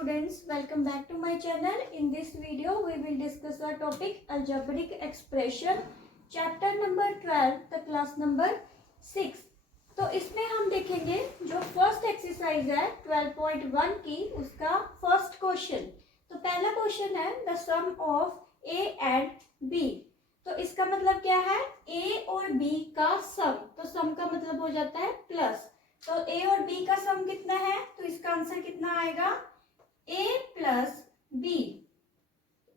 students, welcome back to my channel. In this video we will discuss the topic algebraic expression, chapter number 12, the class number 6. तो इसमें हम देखेंगे जो first exercise है 12.1 की, उसका फर्स्ट क्वेश्चन। तो पहला क्वेश्चन है the sum of A and B. तो इसका मतलब क्या है, ए और बी का सम। तो सम का मतलब हो जाता है प्लस। तो ए और बी का सम कितना है, तो इसका आंसर कितना आएगा, ए प्लस बी।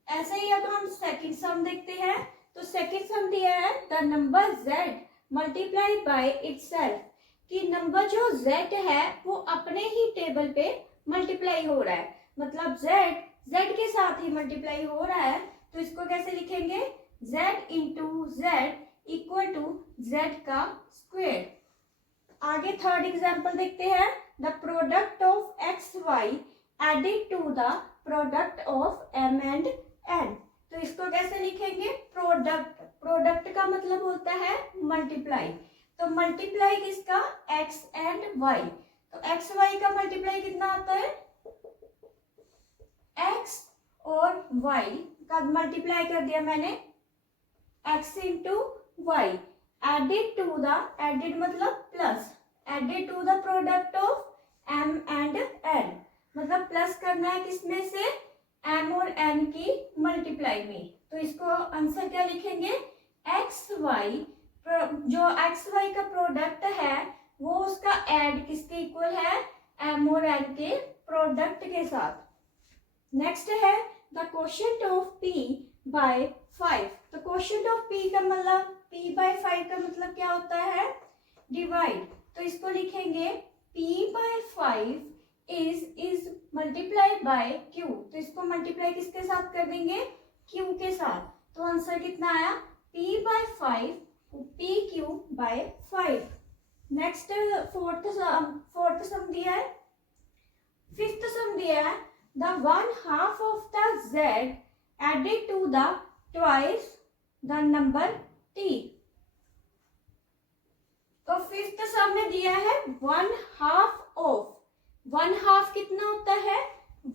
ऐसे ही अब हम सेकंड सम देखते हैं। तो सेकंड सम दिया है the number z multiply by itself, कि नंबर जो z है वो अपने ही टेबल पे मल्टीप्लाई हो रहा है, मतलब z के साथ ही मल्टीप्लाई हो रहा है। तो इसको कैसे लिखेंगे, z into z equal to z का स्क्वायर। आगे थर्ड एग्जाम्पल देखते हैं the product of x y added to the product of m and n. तो इसको कैसे लिखेंगे, प्रोडक्ट का मतलब होता है मल्टीप्लाई। तो मल्टीप्लाई किसका, एक्स एंड वाई। तो एक्स वाई का मल्टीप्लाई कितना आता है, एक्स और वाई का मल्टीप्लाई कर दिया मैंने, x into y added to the, added मतलब plus, added to the product of m and n, मतलब प्लस करना है किसमें से, एम और एन की मल्टीप्लाई में। तो इसको आंसर क्या लिखेंगे, एक्स वाई, जो एक्स वाई का प्रोडक्ट है वो उसका एड किसके इक्वल है, एम और एन के प्रोडक्ट के साथ। नेक्स्ट है the quotient of p by 5। तो क्वोशिएंट ऑफ पी का मतलब, p बाय 5 का मतलब क्या होता है, डिवाइड। तो इसको लिखेंगे p by 5 is multiply by q। तो इसको मल्टीप्लाई किसके साथ कर देंगे, q के साथ। तो आंसर कितना आया, p by 5 pq by 5। Next fourth sum दिया है, फिफ्थ सम दिया है the 1/2 of the z added to the twice the number t। तो फिफ्थ सम में दिया है 1/2 ऑफ, 1/2 कितना होता है,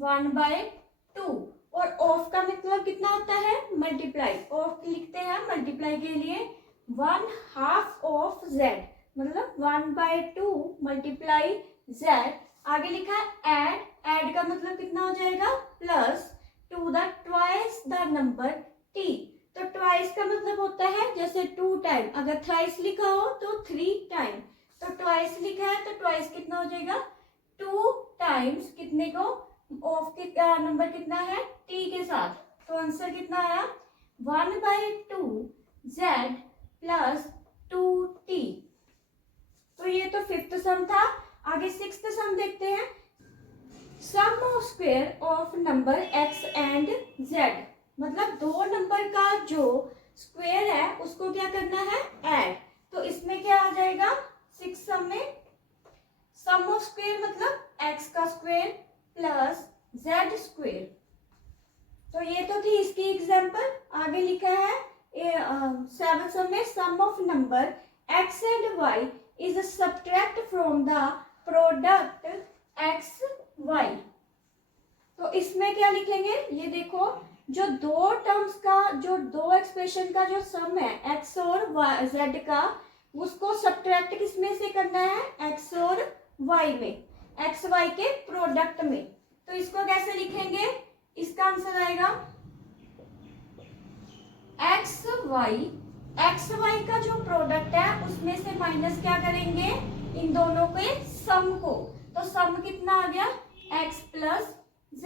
1/2, और ऑफ का मतलब कितना होता है, मल्टीप्लाई। ऑफ लिखते हैं मल्टीप्लाई के लिए, 1/2 ऑफ z मतलब 1/2 मल्टीप्लाई z। आगे लिखा है एड, एड का मतलब कितना हो जाएगा, plus two the twice the number t। तो ट्वाइस का मतलब होता है जैसे 2 टाइम, अगर थ्राइस लिखा हो तो 3 टाइम। तो ट्वाइस लिखा है तो ट्वाइस कितना हो जाएगा, 2 टाइम्स कितने को, ऑफ के नंबर कितना है, t के साथ। तो आंसर कितना आया, 1/2 z प्लस 2t। तो ये तो फिफ्थ सम था। आगे सिक्स्थ सम देखते हैं, sum of square of number x and z, मतलब दो नंबर का जो स्क्वायर है उसको क्या करना है, ऐड। तो इसमें क्या आ जाएगा, सिक्स सम में सम ऑफ स्क्वायर मतलब x का स्क्वायर प्लस z स्क्वायर। तो ये तो थी इसकी एग्जांपल। आगे लिखा है सेवन सम में sum of number x and y is subtract from the product x y। तो इसमें क्या लिखेंगे, ये देखो जो दो टर्म्स का, जो दो एक्सप्रेशन का जो सम है x और z का, उसको सब्ट्रैक्ट किसमें से करना है, x और y में, x y के प्रोडक्ट में। तो इसको कैसे लिखेंगे, इसका आंसर आएगा x y का जो प्रोडक्ट है उसमें से माइनस क्या करेंगे, इन दोनों के सम को। तो सम कितना आ गया, x plus z।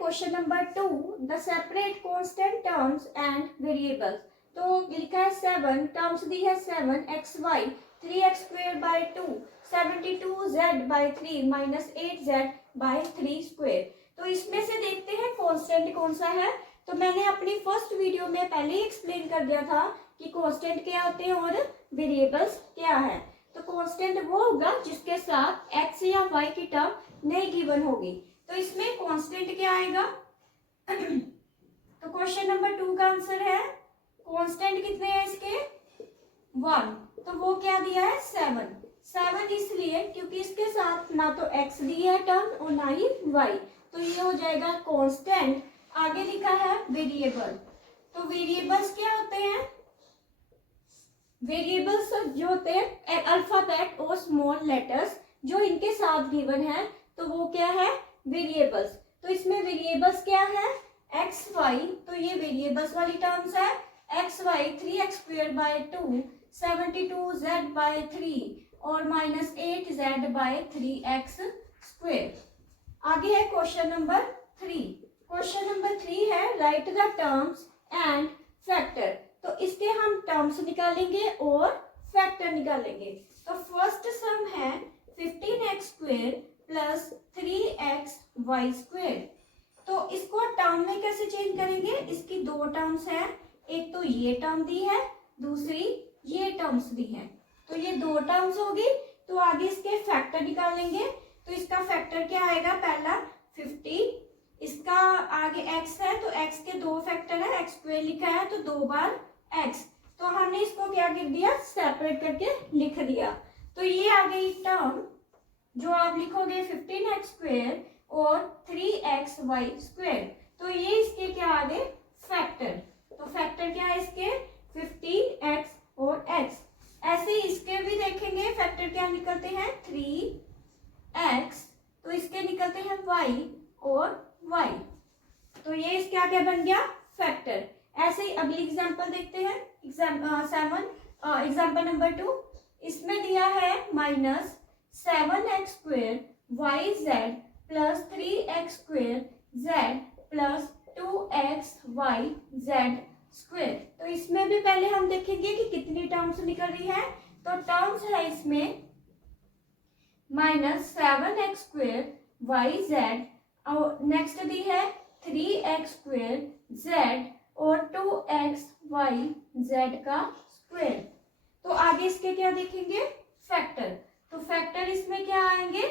Question number 2 the separate constant terms and variables. तो लिखा है 7 टर्म्स दी है, 7 x y 3x square by 2 72z by 3 minus 8z by 3 square. तो इसमें से देखते हैं कांस्टेंट कौन सा है। तो मैंने अपनी फर्स्ट वीडियो में पहले ही एक्सप्लेन कर दिया था कि कांस्टेंट क्या होते हैं और वेरिएबल्स क्या है। तो कांस्टेंट वो होगा जिसके साथ x या y की टर्म नहीं गिवन होगी। तो इसमें कांस्टेंट क्या आएगा, तो क्वेश्चन नंबर 2 का आंसर है, कांस्टेंट कितने हैं इसके, 1। तो वो क्या दिया है, 7। 7 इसलिए क्योंकि इसके साथ ना तो x दी है टर्म और ना ही y, तो ये हो जाएगा कांस्टेंट। आगे लिखा है वेरिएबल, तो वेरिएबल्स क्या होते हैं? वेरिएबल्स जो होते हैं अल्फाबेट और स्मॉल लेटर्स जो इनके साथ गिवन है, तो वो क्या है? वेरिएबल्स। तो इसमें वेरिएबल्स क्या है? एक्स वाई, तो ये वेरिएबल्स वाली टर्म्स है। एक्स वाई 3x² 72z/3 और -8z/3x²। आगे है क्वेश्चन नंबर 3। क्वेश्चन नंबर 3 है right the terms and factor. तो इसके हम टर्म्स निकालेंगे और फैक्टर निकालेंगे। तो फर्स्ट सम है 15x² + 3xy²। तो इसको टर्म में कैसे चेंज करेंगे? इसकी दो टर्म्स है, एक तो ये टर्म दी है, दूसरी ये टर्म्स दी है। तो ये दो टर्म्स होगी, तो आगे इसके फैक्टर निकालेंगे। तो इसका फैक्टर क्या आएगा? पहला 15, इसका आगे x है तो x के दो फैक्टर है, x² लिखा है तो 2 बार x, तो हमने इसको क्या कर दिया? सेपरेट करके लिख दिया। तो ये आ गई टर्म जो आप लिखोगे 15x² और 3xy²। तो ये इसके क्या आ गए? फैक्टर। तो फैक्टर क्या है इसके? 15x और x। ऐसे इसके भी देखेंगे फैक्टर क्या निकलते हैं? 3x, तो इसके निकलते हैं y और y। तो ये इसके आगे बन गया फैक्टर। ऐसे ही अगली एग्जांपल देखते हैं। Example number 2। इसमें दिया है -7x² yz + 3x² z + 2xyz²। तो इसमें भी पहले हम देखेंगे कि कितनी टर्म्स निकल रही है। तो टर्म्स है इसमें -7x² yz और नेक्स्ट दी है 3x² z और 2xyz²। तो आगे इसके क्या देखेंगे? फैक्टर। तो फैक्टर इसमें क्या आएंगे?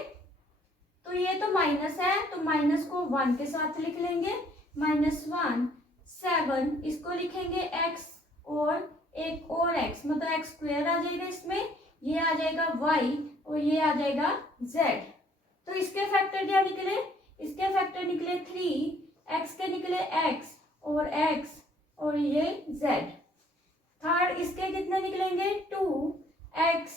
तो ये तो माइनस है, तो माइनस को 1 के साथ लिख लेंगे। -1 7, इसको लिखेंगे x और एक और x, मतलब x² आ जाएगा इसमें, ये आ जाएगा y और ये आ जाएगा z। तो इसके फैक्टर क्या निकले? इसके फैक्टर निकले 3, x के निकले x और ये z। थर्ड इसके कितने निकलेंगे? 2x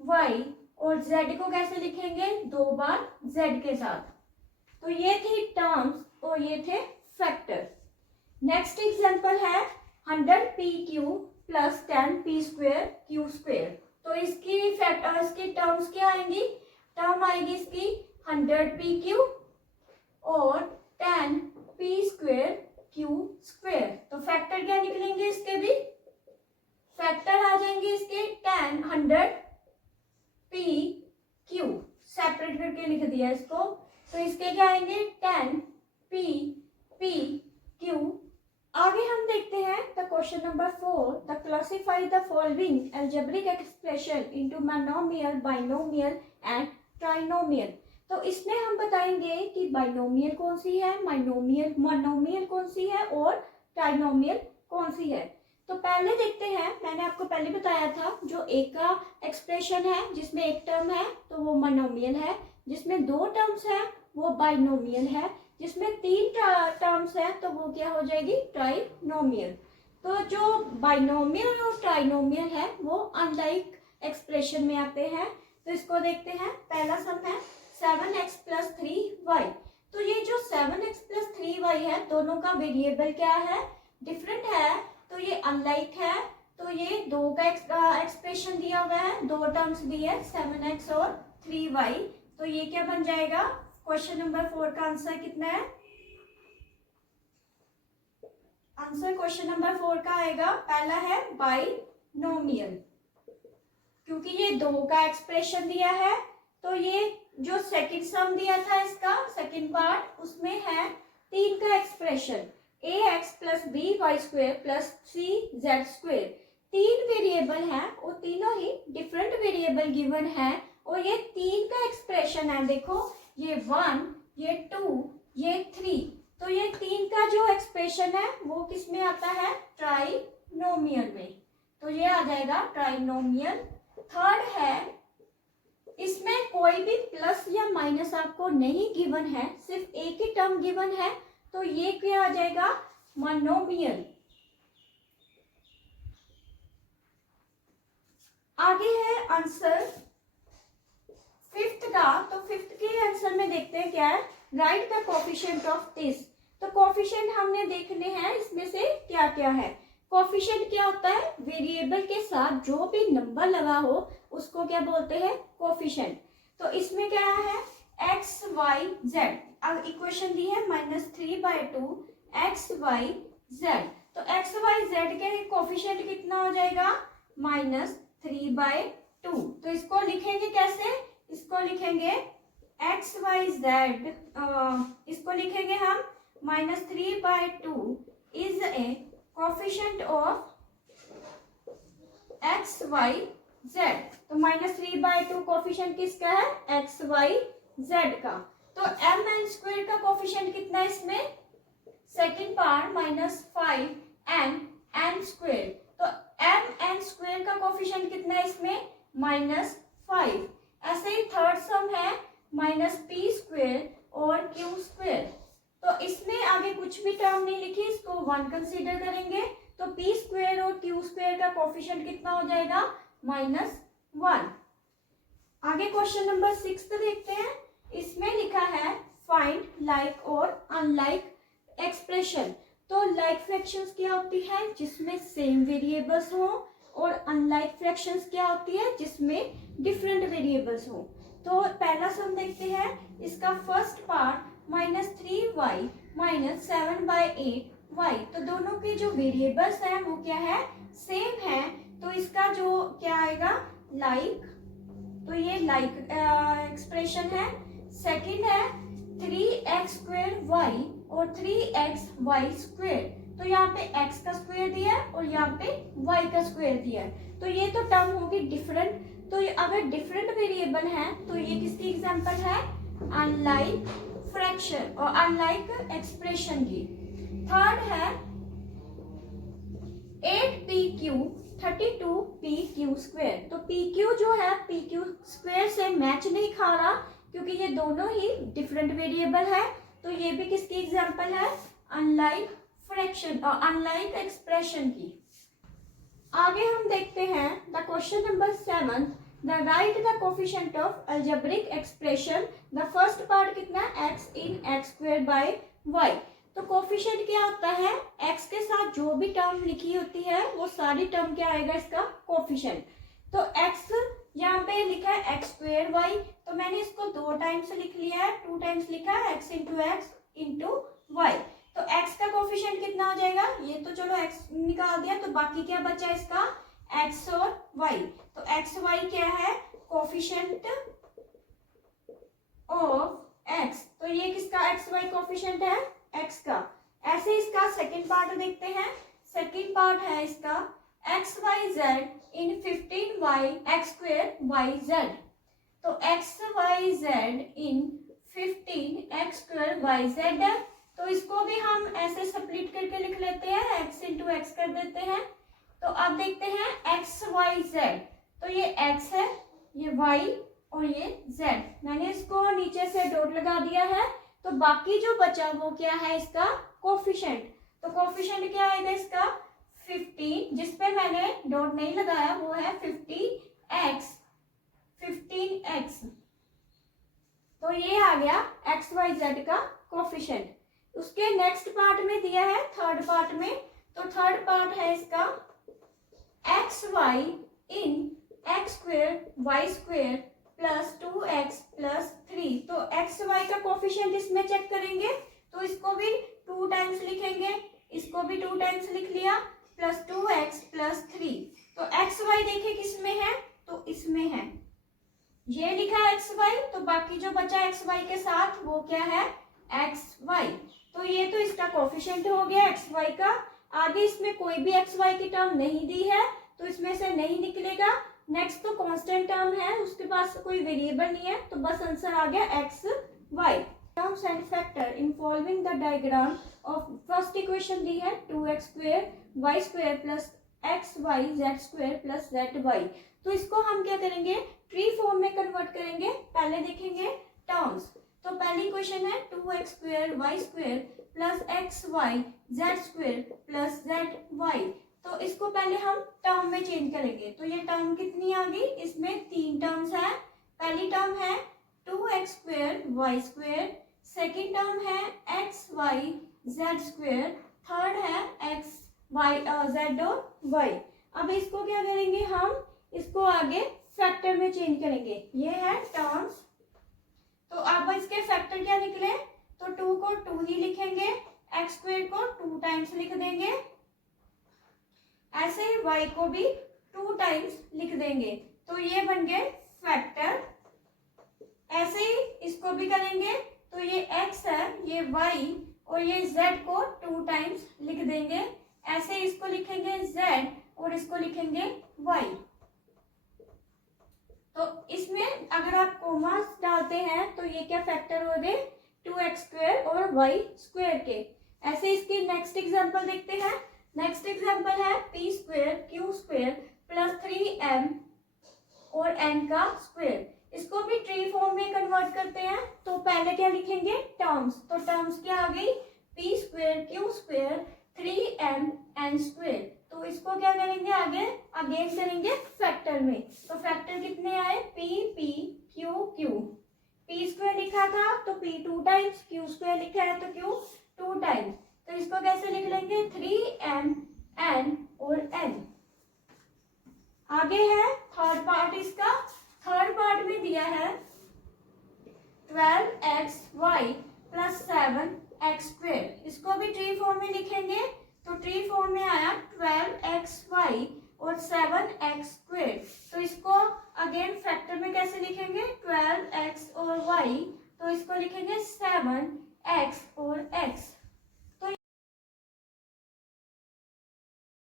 y और z को कैसे लिखेंगे? 2 बार z के साथ। तो ये थी टर्म्स और ये थे फैक्टर। नेक्स्ट एग्जांपल है 100pq + 10p² q²। तो इसकी टर्म्स क्या आएंगी? टर्म आएगी इसकी 100pq और 10p² q²। तो फैक्टर क्या निकलेंगे इसके भी? फैक्टर आ जाएंगे इसके 10 100pq, सेपरेट करके लिख दिया इसको। तो इसके क्या आएंगे? 10pq। आगे हम देखते हैं the question number 4। The classify the following algebraic expression into monomial, binomial and trinomial. तो इसमें हम बताएंगे कि बाइनोमियल कौन सी है, मोनोमियल कौन सी है और ट्राइनोमियल कौन सी है। तो पहले देखते हैं, मैंने आपको पहले बताया था जो एक का एक्सप्रेशन है जिसमें एक टर्म है तो वो मोनोमियल है, जिसमें 2 टर्म्स है वो बाइनोमियल है, जिसमें 3 टर्म्स है तो वो क्या हो जाएगी? ट्राइनोमियल। तो जो बाइनोमियल और ट्राइनोमियल है वो अनलाइक एक्सप्रेशन में आते हैं। तो इसको देखते हैं। पहला सम है 7x + 3y। तो ये जो 7x + 3y है दोनों का वेरिएबल क्या है? डिफरेंट है, तो ये अनलाइक है। तो ये 2 का एक्सप्रेशन दिया हुआ है, 2 टर्म्स दी है 7x और 3y। तो ये क्या बन जाएगा? क्वेश्चन नंबर 4 का आंसर कितना है? आंसर क्वेश्चन नंबर 4 का आएगा, पहला है बाइनोमियल, क्योंकि ये 2 का एक्सप्रेशन दिया है। तो ये जो सेकंड सम दिया था इसका सेकंड पार्ट, उसमें है 3 का expression ax + by² + cz²। 3 variable है और तीनों ही डिफरेंट वेरिएबल गिवन है और ये 3 का एक्सप्रेशन है। देखो ये 1, ये 2, ये 3। तो ये 3 का जो एक्सप्रेशन है वो किस में आता है? ट्राइनोमियल में। तो ये आ जाएगा ट्राइनोमियल। थर्ड है इसमें कोई भी प्लस या माइनस आपको नहीं गिवन है, सिर्फ एक ही टर्म गिवन है, तो ये क्या आ जाएगा, मोनोमियल। आगे है आंसर फिफ्थ का। तो फिफ्थ के आंसर में देखते हैं क्या है, right the coefficient of this. तो कोफिशिएंट हमने देखने हैं, इसमें से क्या क्या है। कोफिशिएंट क्या होता है, वेरिएबल के साथ जो भी नंबर लगा हो उसको क्या बोलते हैं, कोफिशिएंट। तो इसमें क्या है, एक्स वाई जेड, अब इक्वेशन दी है -3/2 एक्स वाई जेड। तो एक्स वाई जेड के कोफिशिएंट कितना हो जाएगा, -3/2। तो इसको लिखेंगे कैसे, इसको लिखेंगे एक्स वाई जेड, इसको लिखेंगे हम -3/2 is a coefficient of x y z. तो -3/2 कोफिशिएंट किसका है, एक्स वाई जेड का। तो एम एन स्क्वायर का कोफिशिएंट कितना है इसमें, second part -5 n n square. तो एम एन स्क्वायर का कोफिशिएंट कितना है इसमें, -5। ऐसे ही थर्ड सम है -p² और q²। तो इसमें आगे कुछ भी टर्म नहीं लिखी, इसको 1 कंसीडर करेंगे। तो p² और q² का कोफिशिएंट कितना हो जाएगा, -1। आगे क्वेश्चन नंबर 6 देखते हैं। इसमें लिखा है फाइंड लाइक और अनलाइक एक्सप्रेशन। तो लाइक फ्रैक्शंस क्या होती है, जिसमें सेम वेरिएबल्स हो, और अनलाइक फ्रैक्शंस क्या होती है, जिसमें डिफरेंट वेरिएबल्स हो। तो पहला सम देखते हैं, इसका फर्स्ट पार्ट -3y -7/8y। तो दोनों के जो वेरिएबल्स हैं वो क्या है, सेम है। तो इसका जो क्या आएगा, लाइक। तो ये लाइक एक्सप्रेशन है। सेकंड है 3x² और 3xy²। तो यहाँ पे x का स्क्वायर दिया है और यहाँ पे y का स्क्वायर दिया है। तो ये तो टर्म होगी डिफरेंट। तो अगर डिफरेंट वेरिएबल है तो ये किसकी एग्जांपल है, अनलाइक फ्रैक्शन और अनलाइक एक्सप्रेशन की। थर्ड है 8pq 32pq²। तो pq जो है pq² से मैच नहीं खा रहा, क्योंकि ये दोनों ही डिफरेंट वेरिएबल है। तो ये भी किसकी एग्जांपल है, अनलाइक फ्रैक्शन और अनलाइक एक्सप्रेशन की। आगे हम देखते हैं the question number 7, the right the coefficient of algebraic expression. The first part कितना, x in x²/y। तो कोफिशिएंट क्या होता है, x के साथ जो भी टर्म लिखी होती है वो सारी टर्म क्या आएगा, इसका कोफिशिएंट। तो x यहाँ पे लिखा है x²y, तो मैंने इसको 2 टाइम्स लिख लिया है, 2 टाइम्स लिखा है x into y। तो x का कोफिशिएंट कितना हो जाएगा, ये तो चलो x निकाल दिया, तो बाकी क्या बचा इसका, x और y। तो x y क्या है, कोफिशिएंट ऑफ x। तो ये किसका x y कोफिशिएंट है, x का। ऐसे इसका सेकंड पार्ट देखते हैं। सेकंड पार्ट है इसका x y z in 15y x²y z। तो x y z in 15x²y z। तो इसको भी हम ऐसे स्प्लिट करके लिख लेते हैं, x into x कर देते हैं। तो अब देखते हैं x y z। तो ये x है, ये y और ये z। मैंने इसको नीचे से डॉट लगा दिया है। तो बाकी जो बचा वो क्या है, इसका कोफिशिएंट। तो कोफिशिएंट क्या आएगा इसका, 15, जिसपे मैंने डॉट नहीं लगाया वो है 15x। तो ये आ गया x y z का कोफिशिएंट। उसके नेक्स्ट पार्ट में दिया है, थर्ड पार्ट में। तो थर्ड पार्ट है इसका एक्स वाई इन x²y² प्लस 2x+3। तो एक्स वाई का कोफिशिएंट इसमें चेक करेंगे, तो इसको भी 2 टाइम्स लिखेंगे, इसको भी 2 टाइम्स लिख लिया, प्लस 2x+3। तो एक्स वाई देखिए किसमें है, तो इसमें है, ये लिखा है एक्स वाई। तो बाकी जो बचा एक्स वाई के साथ वो क्या है, एक्स वाई। तो ये तो इसका कोफिशिएंट हो गया एक्स वाई का। आगे इसमें कोई भी एक्स वाई की टर्म नहीं दी है, तो इसमें से नहीं निकलेगा। नेक्स्ट तो कांस्टेंट टर्म है, उसके पास कोई वेरिएबल नहीं है, तो बस आंसर आ गया x y. Terms and factor involving the diagram of first equation दी है 2x² y² plus xy z² plus zy। तो इसको हम क्या करेंगे, ट्री फॉर्म में कन्वर्ट करेंगे। पहले देखेंगे टर्म्स। तो पहली क्वेश्चन है 2x² y² plus xy z² plus zy। तो इसको पहले हम टर्म में चेंज करेंगे। तो ये टर्म कितनी आ गई, इसमें 3 टर्म्स है। पहली टर्म है 2x² y², सेकेंड टर्म है xy z², थर्ड है x y z और y। अब इसको क्या करेंगे, हम इसको आगे फैक्टर में चेंज करेंगे। ये है टर्म्स। तो अब इसके फैक्टर क्या निकले, तो 2 को 2 ही लिखेंगे, x² को 2 टाइम्स लिख देंगे, ऐसे ही y को भी 2 टाइम्स लिख देंगे। तो ये बन गए फैक्टर। ऐसे ही इसको भी करेंगे, तो ये x है, ये y और ये z को 2 टाइम्स लिख देंगे, ऐसे इसको लिखेंगे z और इसको लिखेंगे y। तो इसमें अगर आप कोमास डालते हैं तो ये क्या फैक्टर हो गए, 2x² और y² के। ऐसे इसकी नेक्स्ट एग्जांपल देखते हैं। नेक्स्ट एग्जांपल है p² q² प्लस 3m और n का स्क्वायर। इसको भी ट्री फॉर्म में कन्वर्ट करते हैं। तो पहले क्या लिखेंगे, टर्म्स। तो टर्म्स क्या आ गई, p² q² 3m n²। तो इसको क्या करेंगे, आगे अगेन करेंगे फैक्टर में। तो फैक्टर कितने आए, p p q q। p² लिखा था तो p 2 टाइम्स, q² लिखा है तो q 2 टाइम्स। तो इसको कैसे लिख लेंगे, 3m n और n। आगे है थर्ड पार्ट इसका। थर्ड पार्ट में दिया है 12xy प्लस 7x²। इसको भी ट्री फॉर्म में लिखेंगे। तो ट्री फॉर्म में आया 12xy और 7x²। तो इसको अगेन फैक्टर में कैसे लिखेंगे, 12x और y, तो इसको लिखेंगे 7x और x।